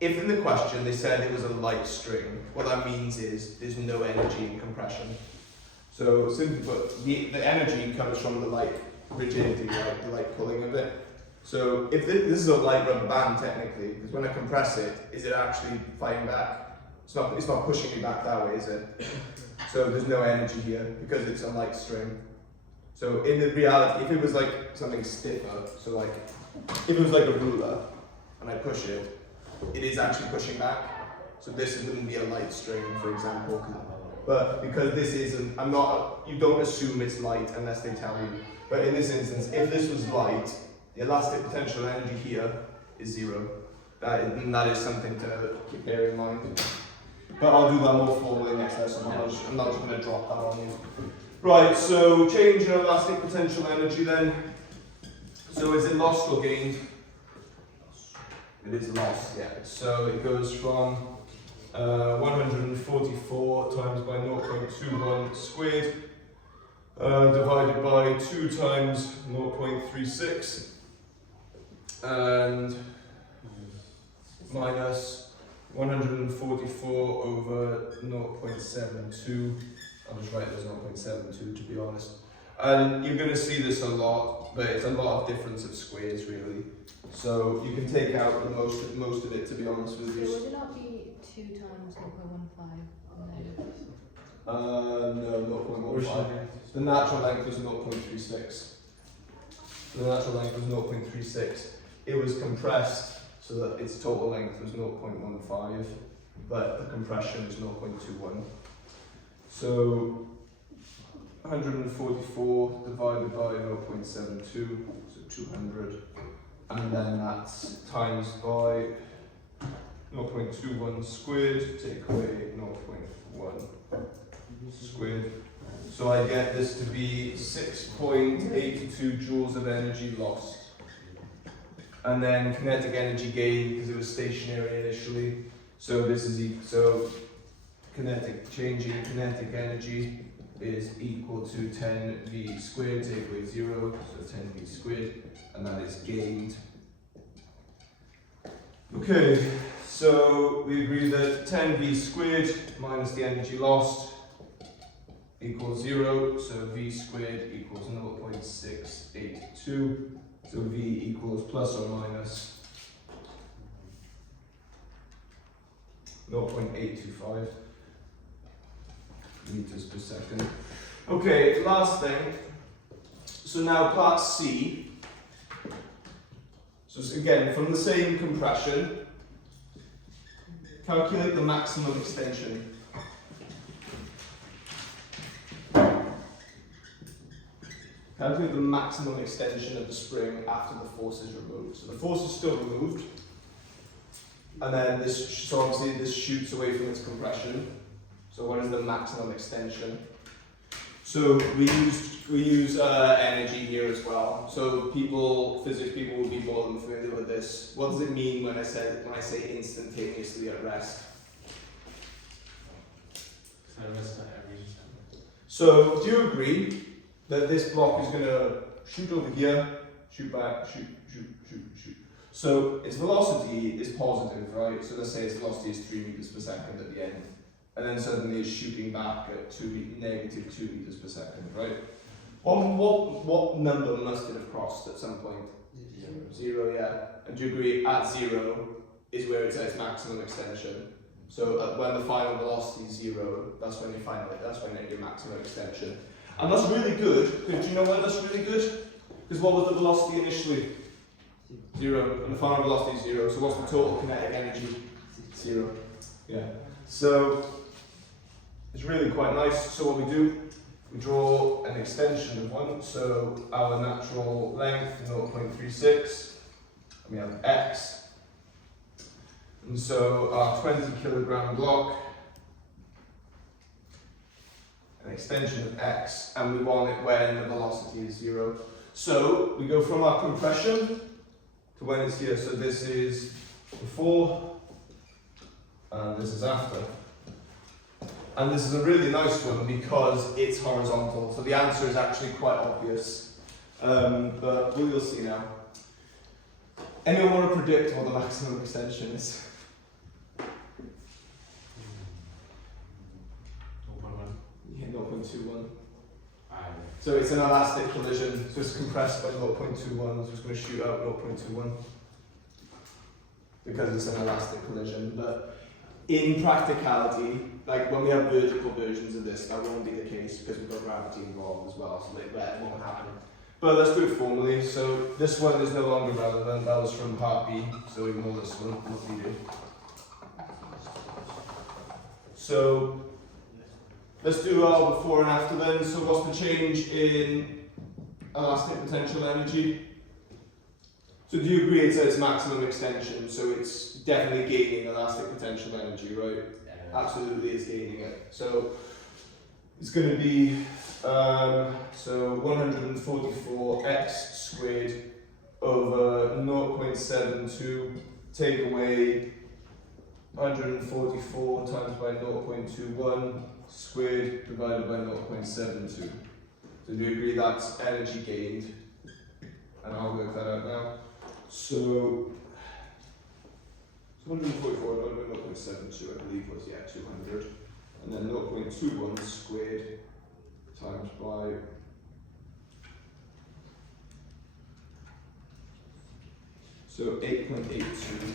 If in the question they said it was a light string, what that means is there's no energy in compression. So simply put, the energy comes from the light rigidity, right? The light pulling of it. So if this is a light rubber band technically, because when I compress it, is it actually fighting back? It's not pushing me back that way, is it? So there's no energy here because it's a light string. So in the reality, if it was like something stiffer, so like if it was like a ruler and I push it, it is actually pushing back. So this wouldn't be a light string, for example. But because this isn't, you don't assume it's light unless they tell you. But in this instance, if this was light, the elastic potential energy here is 0. That is something to keep bear in mind. But I'll do that more formally next lesson. I'm not just going to drop that on you. Right, so change in elastic potential energy then. So is it lost or gained? It is lost, yeah. So it goes from 144 times by 0.21 squared divided by 2 times 0.36 and minus 144 over 0.72. I'll just write it as 0.72 to be honest. And you're going to see this a lot, but it's a lot of difference of squares really. So you can take out the most of it, to be honest with So you. would it not be 2 times 0.15 on there? No, 0.15. The natural length was 0.36. The natural length was 0.36. It was compressed so that its total length was 0.15, but the compression is 0.21. So 144 divided by 0.72, so 200, and then that's times by 0.21 squared, take away 0.1 squared. So I get this to be 6.82 joules of energy lost. And then kinetic energy gain, because it was stationary initially. So this is changing kinetic energy is equal to 10v squared, take away 0, so 10v squared, and that is gained. Okay, so we agree that 10v squared minus the energy lost equals 0, so v squared equals 0.682, so v equals plus or minus 0.825 meters per second. Okay, last thing. So now part C. So again, from the same compression, calculate the maximum extension. Calculate the maximum extension of the spring after the force is removed. So the force is still removed, and then so obviously this shoots away from its compression. So what is the maximum extension? So we use energy here as well. So physics people will be more than familiar with this. What does it mean when I say instantaneously at rest? So rest at every So do you agree that this block is going to shoot over here, shoot back, shoot? So its velocity is positive, right? So let's say its velocity is 3 meters per second at the end. And then suddenly it's shooting back at negative 2 meters per second, right? What number must it have crossed at some point? 0, yeah. And do you agree at 0 is where it's at its maximum extension? So when the final velocity is 0, that's when you get your maximum extension. And that's really good, because do you know why that's really good? Because what was the velocity initially? 0, and the final velocity is 0, so what's the total kinetic energy? 0. Yeah. So it's really quite nice. So what we do, we draw an extension of 1, so our natural length 0.36, and we have x. And so our 20 kilogram block, an extension of x, and we want it when the velocity is 0. So we go from our compression to when it's here. So this is before, and this is after. And this is a really nice one because it's horizontal. So the answer is actually quite obvious, but we will see now. Anyone want to predict what the maximum extension is? 0.1. Yeah, 0.21. I So it's an elastic collision, so it's compressed by 0.21, so it's going to shoot out 0.21 because it's an elastic collision. But in practicality, like when we have vertical versions of this, that won't be the case because we've got gravity involved as well, so that won't happen. But let's do it formally. So this one is no longer relevant, that was from part B, so ignore this one, what we do. So let's do our before and after then. So what's the change in elastic potential energy? So do you agree it's at its maximum extension? So it's definitely gaining elastic potential energy, right? Absolutely it's gaining it. So it's going to be so 144x squared over 0.72, take away 144 times by 0.21 squared divided by 0.72. So do you agree that's energy gained? And I'll work that out now. So 144 divided by 0.72, I believe was, yeah, 200. And then 0.21 squared times by so 8.82.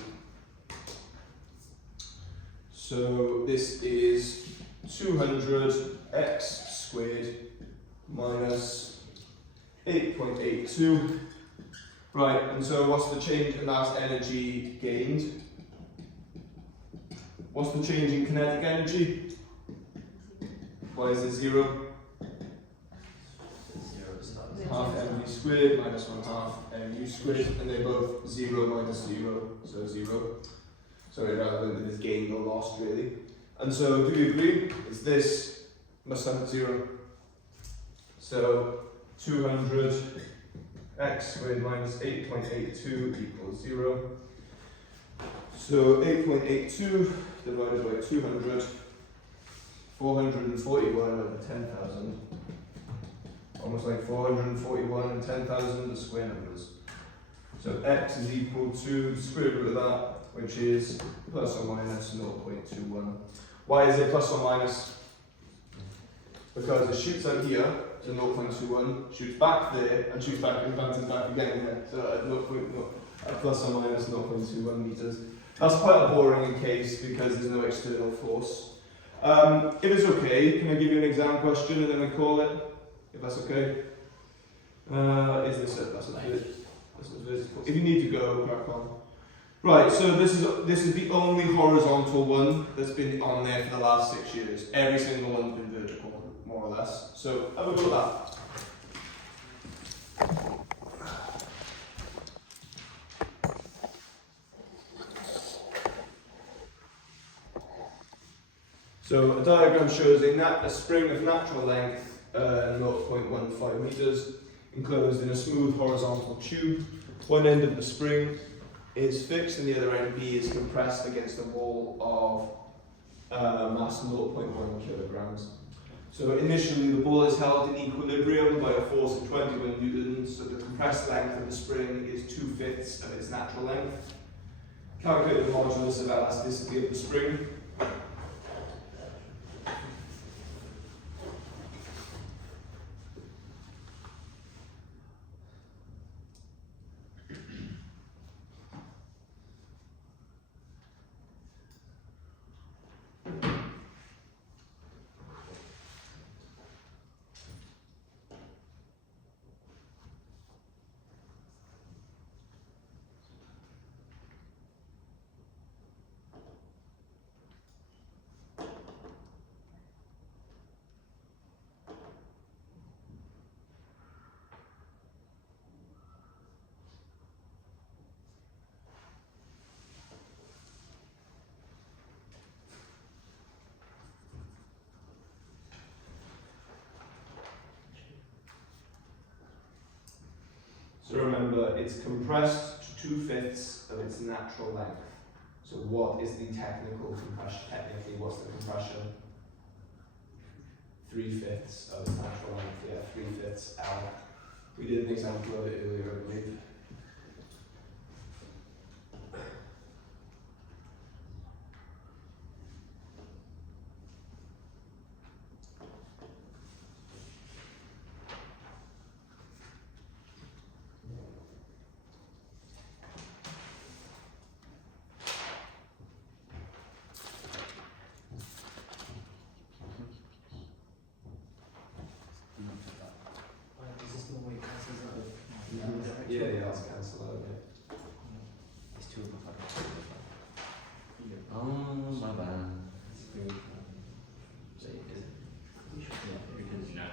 So this is 200x squared minus 8.82. Right, and so what's the change in that energy gained? What's the change in kinetic energy? Why is it 0? Half mv squared minus 1/2 mu squared, and they're both 0 minus 0, so 0. So irrelevant that it's gained or lost really. And so do you agree? It's this must sum to 0. So 200x squared minus 8.82 equals 0. So 8.82 divided by 200, 441 over 10,000. Almost like 441 and 10,000 are square numbers. So x is equal to the square root of that, which is plus or minus 0.21. Why is it plus or minus? Because it shoots out here to 0.21, shoots back there, and shoots back and bounces back again here. So at plus or minus 0.21 meters. That's quite a boring case because there's no external force. If it's okay, can I give you an exam question and then we call it? If that's okay. Is this it? That's a vertical. If you need to go, crack on. Right, so this is the only horizontal one that's been on there for the last 6 years. Every single one's been vertical, more or less. So have a go at that. So a diagram shows a spring of natural length 0.15 meters enclosed in a smooth horizontal tube. One end of the spring is fixed and the other end B is compressed against a wall of mass 0.1 kilograms. So initially the ball is held in equilibrium by a force of 21 newtons, so the compressed length of the spring is 2/5 of its natural length. Calculate the modulus of elasticity of the spring. So remember, it's compressed to 2/5 of its natural length. So what is the technical compression? Technically, what's the compression? 3/5 of its natural length, yeah, 3/5 L. We did an example of it earlier, I believe. Does this normally cancel out? Yeah, let's cancel out. Yeah. It's 2 o'clock. Oh, my bad. So you can. Yeah, because. No.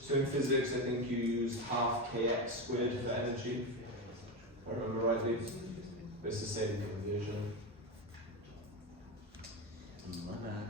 So in physics, I think you use half kx squared for energy, if I remember rightly. But it's the same conversion. My bad.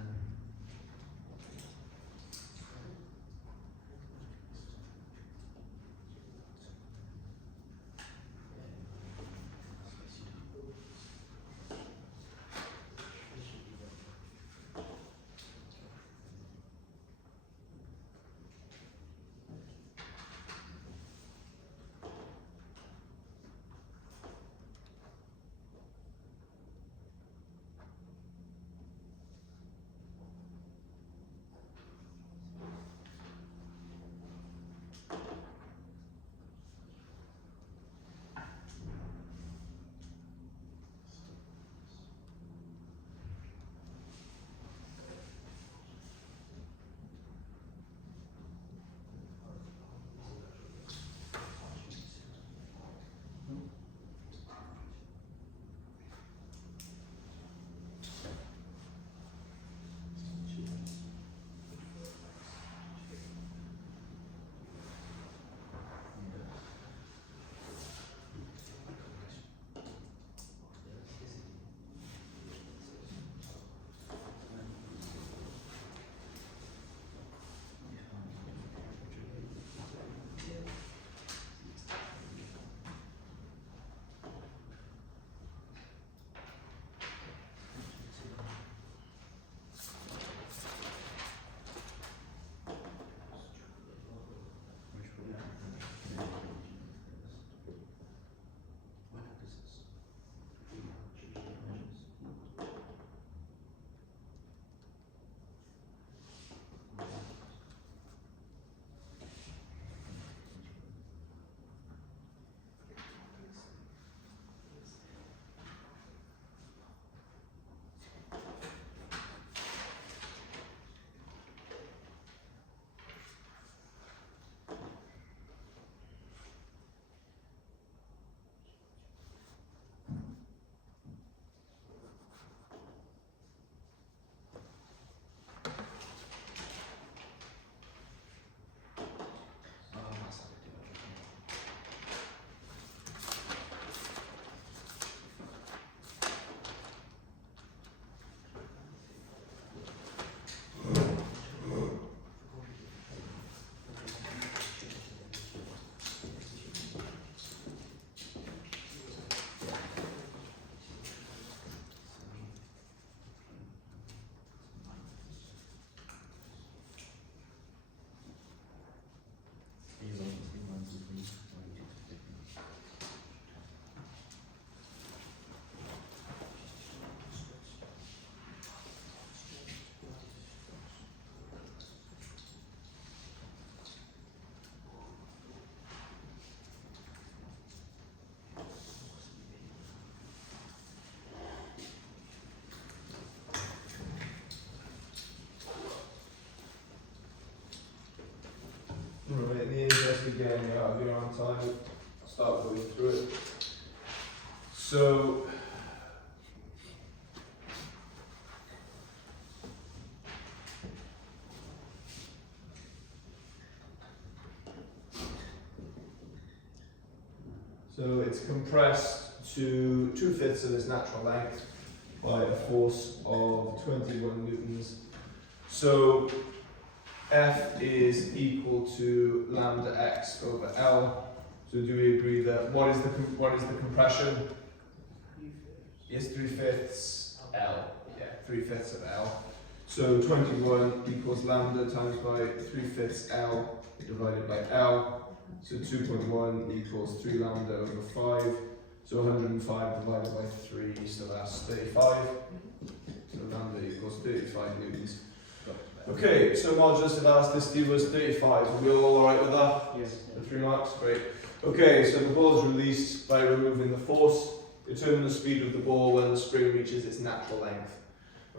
again, yeah, you're on time. Start going through it. So, it's compressed to 2/5 of its natural length by a force of 21 newtons. So F is equal to lambda x over L. So do we agree that what is the compression? Yes, 3/5 L. Yeah, 3/5 of L. So 21 equals lambda times by 3/5 L divided by L. So 2.1 equals 3 lambda over 5. So 105 divided by 3, so that's 35. So lambda equals 35 newtons. Okay, so modulus of elasticity was 35. Are we all alright with that? Yes. The 3 marks? Great. Okay, so the ball is released by removing the force. Determine the speed of the ball when the spring reaches its natural length.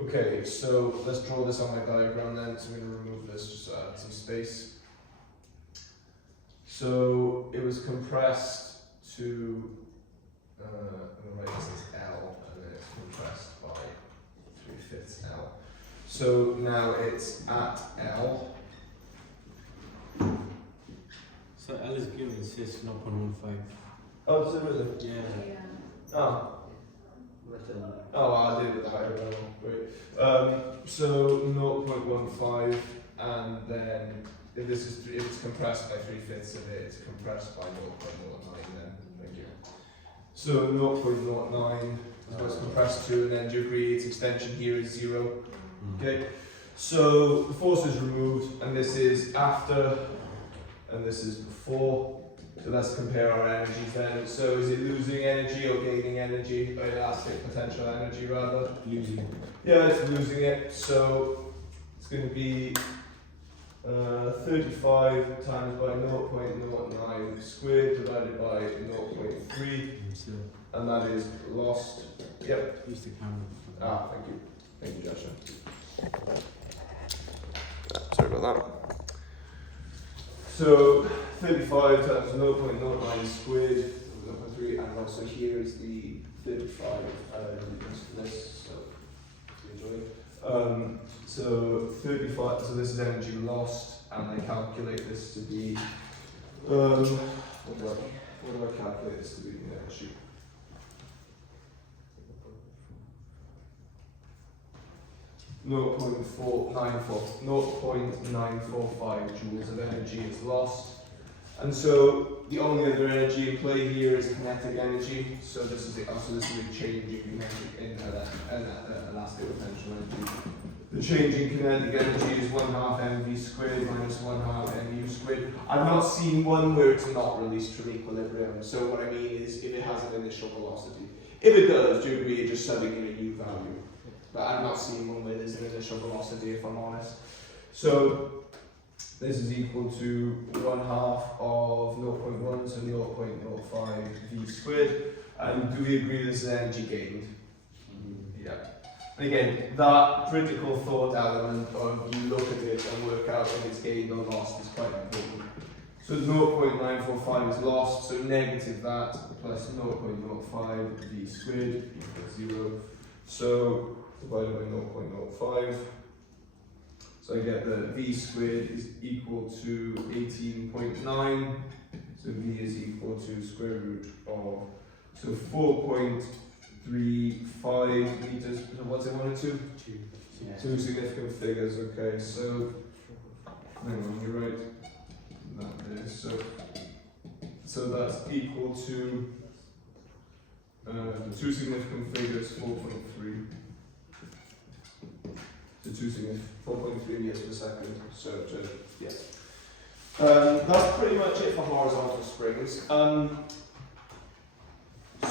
Okay, so let's draw this on my diagram then. So I'm going to remove this just to add some space. So it was compressed to, I'm going to write this as L, and then it's compressed by 3/5 L. So now it's at L. So L is given, it says 0.15. Oh, is it really? Yeah. Yeah. Oh, Written. oh, I did with the higher level. Great. So 0.15, and then if this is if it's compressed by 3/5 of it, it's compressed by 0.09. Then thank you. So 0.09 is what it's compressed to, and then do you agree its extension here is 0? Okay. So the force is removed, and this is after, and this is before. So let's compare our energies then. So is it losing energy or gaining energy? Or elastic potential energy rather? Losing. Yeah, it's losing it. So it's going to be 35 times by 0.09 squared divided by 0.3, So and that is lost. Yep. use the camera. Ah, thank you. Thank you, Joshua. Sorry about that. So 35 times 0.09 squared, 0.3, and also here is the 35 newtons for this, so enjoy. So 35, so this is energy lost, and I calculate this to be, what do I calculate this to be? Yeah, shoot. No 0.945 joules of energy is lost. And so the only other energy in play here is kinetic energy. So this is a changing kinetic elastic potential energy. The changing kinetic energy is 1/2 mv squared minus 1/2 mu squared. I've not seen one where it's not released from equilibrium. So what I mean is if it has an initial velocity. If it does, do you agree you're just subbing in a new value? But I've not seen one where there's an initial velocity, if I'm honest. So this is equal to 1/2 of 0.1, so 0.05 v squared. And do we agree this is energy gained? Yeah. And again, that critical thought element of you look at it and work out if it's gained or lost is quite important. So 0.945 is lost, so negative that plus 0.05 v squared equals 0. So divided by 0.05. So I get that v squared is equal to 18.9. So v is equal to square root of, so 4.35 meters. So what's it, 1 and 2? Yeah. Two significant figures, okay, so, hang on, you're right. That is, so that's equal to, the two significant figures, 4.3. So 4.3 meters per second, so, yes. That's pretty much it for horizontal springs.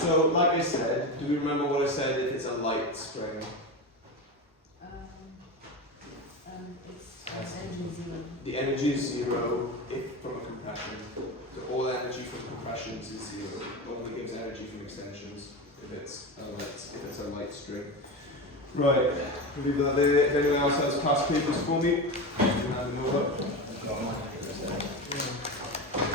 So, like I said, do we remember what I said if it's a light spring? It's energy zero. The energy is 0 if from a compression. So all energy from compressions is 0. It only gives energy from extensions if it's a light string. Right. We'll leave that there. If anyone else has past papers for me, you can hand them over.